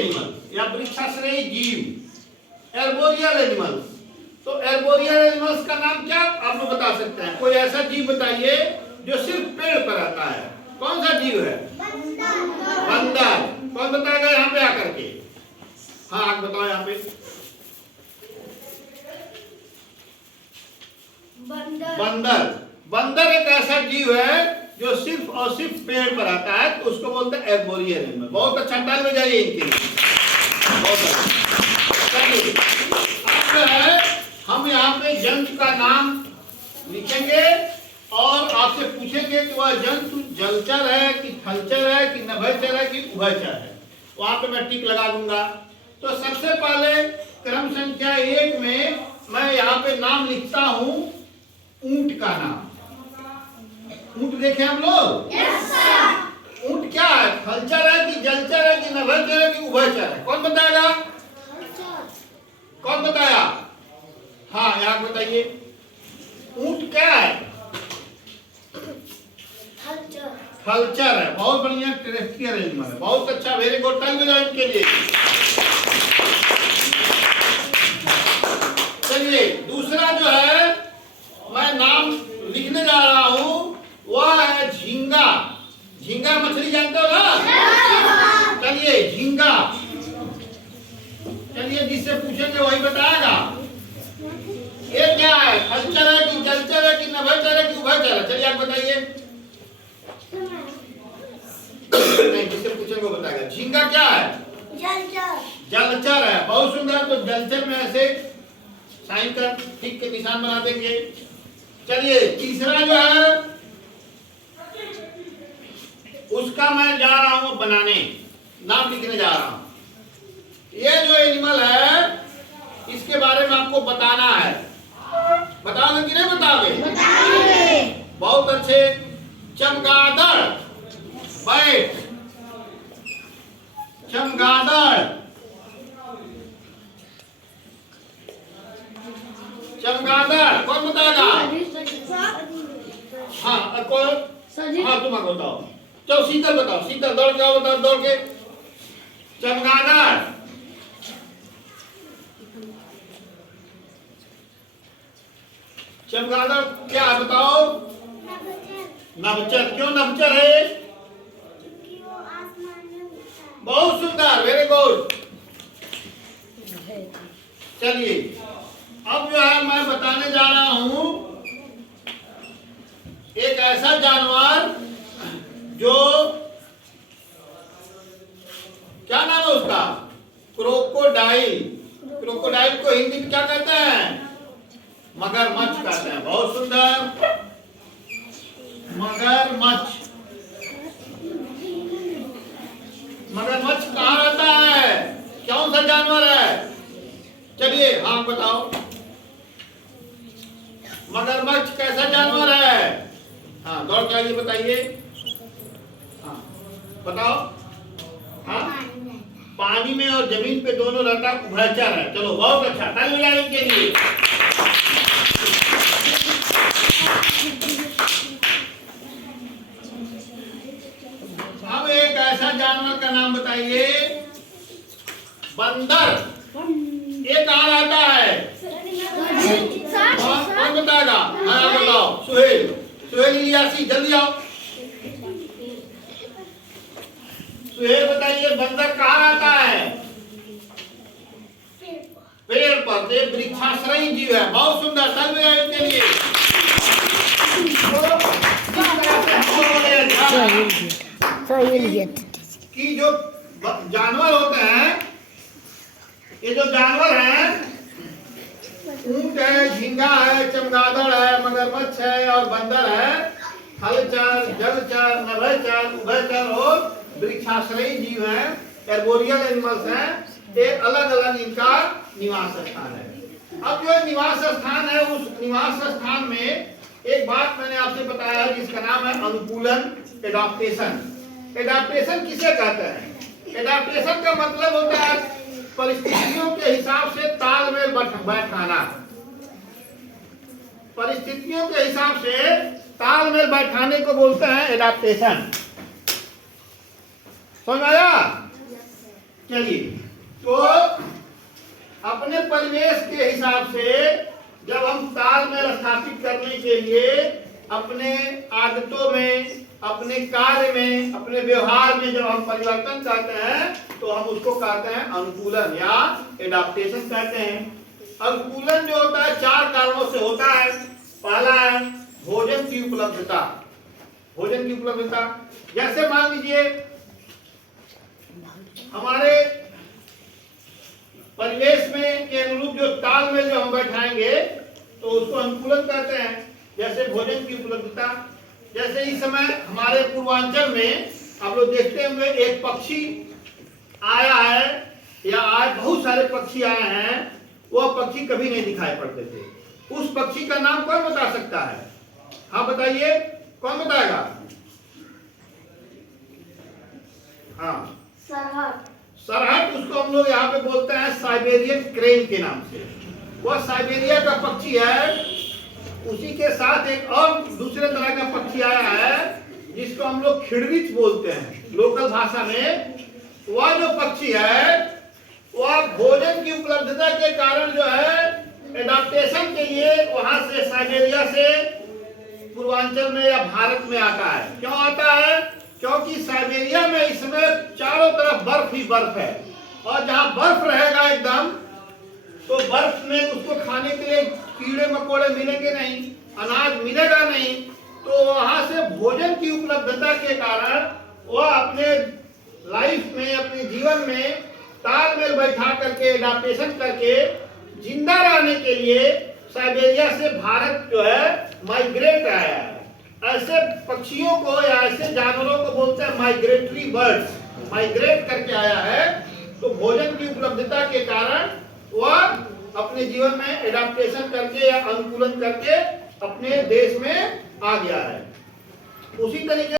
Animals या वृक्षाश्रयी जीव, arboreal animals. तो एर्बोरियल एनिमल्स का नाम क्या आप लोग बता सकते हैं? कोई ऐसा जीव बताइए जो सिर्फ पेड़ पर रहता है। कौन सा जीव है? बंदर। कौन बताएगा यहाँ पे आकर के? हाँ आप बताओ यहाँ पे। बंदर। बंदर एक ऐसा जीव है जो सिर्फ और सिर्फ पेड़ पर आता है, तो उसको बोलते हैं एर्बोरियल एनिमल। बहुत अच्छा, ताली बजाइए इनके लिए। बहुत अच्छा। चलिए अब जो है हम यहाँ पे जंतु का नाम लिखेंगे और आपसे पूछेंगे कि वह जंतु जलचर है कि थलचर है कि नभयचर है कि उभयचर है। वहां पे मैं टिक लगा दूंगा। तो सबसे पहले क्रम संख्या 1 में मैं यहाँ पे नाम लिखता हूँ ऊंट का नाम। ऊंट देखे हम लोग? Yes sir. ऊंट क्या है? थलचर है कि जलचर है कि नभयचर है कि उभयचर है? कौन बताएगा? कौन बताया? हाँ यहाँ बताइए। ऊंट क्या है? थलचर है। बहुत बढ़िया, टेरेस्ट्रियल एनिमल है। बहुत अच्छा, वेरी गुड, टाइम बजाओ इनके लिए। चलिए दूसरा जो है मैं नाम लिखने जा रहा हूं वह है झींगा। झींगा मछली जानते हो ना? चलिए झींगा। चलिए जिससे पूछेंगे वही बताएगा। ये क्या है? थलचर है कि जलचर है कि नभयचर है कि उभयचर है? चलिए आप बताइए। नहीं, जिससे पूछेंगे वो बताएगा। झींगा क्या है? जलचर। जलचर है। बहुत सुंदर। तो जलचर में ऐसे साइन कर ठीक के निशान बना देंगे। चलिए तीसरा जो है उसका मैं जा रहा हूं बनाने, नाम लिखने जा रहा हूं। ये जो एनिमल है इसके बारे में आपको बताना है। बताओगे कि नहीं बताओगे? बताएंगे। बहुत अच्छे। चमगादड़। बैठ। चमगादड़। चमगादड़ कौन बताएगा? हाँ कौन? हाँ तुम बताओ। चलो शीतल बताओ। शीतल दौड़ के आओ, बताओ दौड़ के। चमगादड़। चमगादड़ क्या है बताओ? नभचर। क्यों नभचर है? बहुत सुंदर, वेरी गुड। चलिए अब जो है मैं बताने जा रहा हूं एक ऐसा जानवर जो, क्या नाम है उसका? क्रोकोडाइल। क्रोकोडाइल को हिंदी में क्या कहते हैं? मगरमच्छ कहते हैं। बहुत सुंदर, मगरमच्छ। मगरमच्छ कहाँ रहता है? कौन सा जानवर है? चलिए हाँ बताओ। मगरमच्छ कैसा जानवर है? हाँ दौड़ के आइए बताइए। हाँ बताओ। हाँ पानी में और जमीन पे दोनों रहता है, उभयचर है। चलो बहुत अच्छा, ताली बजाने के लिए। अब एक ऐसा जानवर का नाम बताइए। बंदर। ये कहाँ रहता है? कौन बताएगा? हाँ बताओ। सुहेल। सुहेल इलियासी जल्दी आओ। सुहेल बताइए बंदर कहाँ रहता है? पेड़ पर। एक वृक्षाश्रयी जीव है। बहुत सुंदर, ताली बजाओ इनके लिए। कि जो जानवर होते हैं, ये जो जानवर हैं, ऊंट है, झींगा है, चमगादड़ है, मगरमच्छ है और बंदर है, थलचर, जलचर, नभयचर, उभयचर और वृक्षाश्रयी जीव हैं, एर्बोरियल एनिमल्स हैं। ये अलग अलग इनका निवास स्थान है। अब जो निवास स्थान है उस निवास स्थान में एक बात मैंने आपसे बताया है जिसका नाम है अनुकूलन, एडाप्टेशन। एडाप्टेशन किसे कहते हैं? एडाप्टेशन का मतलब होता है परिस्थितियों के हिसाब से तालमेल बैठाना। परिस्थितियों के हिसाब से तालमेल बैठाने को बोलते हैं एडाप्टेशन। समझ आया? चलिए, तो अपने परिवेश के हिसाब से जब हम तालमेल स्थापित करने के लिए अपने आदतों में, अपने कार्य में, अपने व्यवहार में जब हम परिवर्तन करते हैं तो हम उसको कहते हैं अनुकूलन या एडाप्टेशन कहते हैं। अनुकूलन जो होता है 4 कारणों से होता है। पहला है भोजन की उपलब्धता। भोजन की उपलब्धता, जैसे मान लीजिए हमारे परिवेश में के अनुरूप जो तालमेल जो हम बैठाएंगे तो उसको अनुकूलन कहते हैं। जैसे भोजन की उपलब्धता, जैसे इस समय हमारे पूर्वांचल में आप लोग देखते होंगे एक पक्षी आया है या आज बहुत सारे पक्षी आए हैं, वह पक्षी कभी नहीं दिखाई पड़ते थे। उस पक्षी का नाम कौन बता सकता है? हाँ बताइए, कौन बताएगा? हाँ, सरहद। सरहद, उसको हम लोग यहाँ पे बोलते हैं साइबेरियन क्रेन के नाम से। वह साइबेरिया का पक्षी है। उसी के साथ एक और दूसरे तरह का पक्षी आया है जिसको हम लोग खिड़विच बोलते हैं लोकल भाषा में। वह जो पक्षी है वह भोजन की उपलब्धता के कारण जो है एडाप्टेशन के लिए वहां से साइबेरिया से पूर्वांचल में या भारत में आता है। क्यों आता है? क्योंकि साइबेरिया में इस समय चारों तरफ बर्फ ही बर्फ है, और जहां बर्फ रहेगा एकदम, तो बर्फ में उसको खाने के लिए कीड़े मकोड़े मिलेंगे नहीं, अनाज मिलेगा नहीं, तो वहां से भोजन की उपलब्धता के कारण वह अपने लाइफ में, अपने जीवन में तालमेल बैठा करके, एडाप्टेशन करके जिंदा रहने के लिए साइबेरिया से भारत जो है माइग्रेट आया है। ऐसे पक्षियों को या ऐसे जानवरों को बोलते हैं माइग्रेटरी बर्ड्स। माइग्रेट करके आया है, तो भोजन की उपलब्धता के कारण वह अपने जीवन में एडाप्टेशन करके या अनुकूलन करके अपने देश में आ गया है। उसी तरीके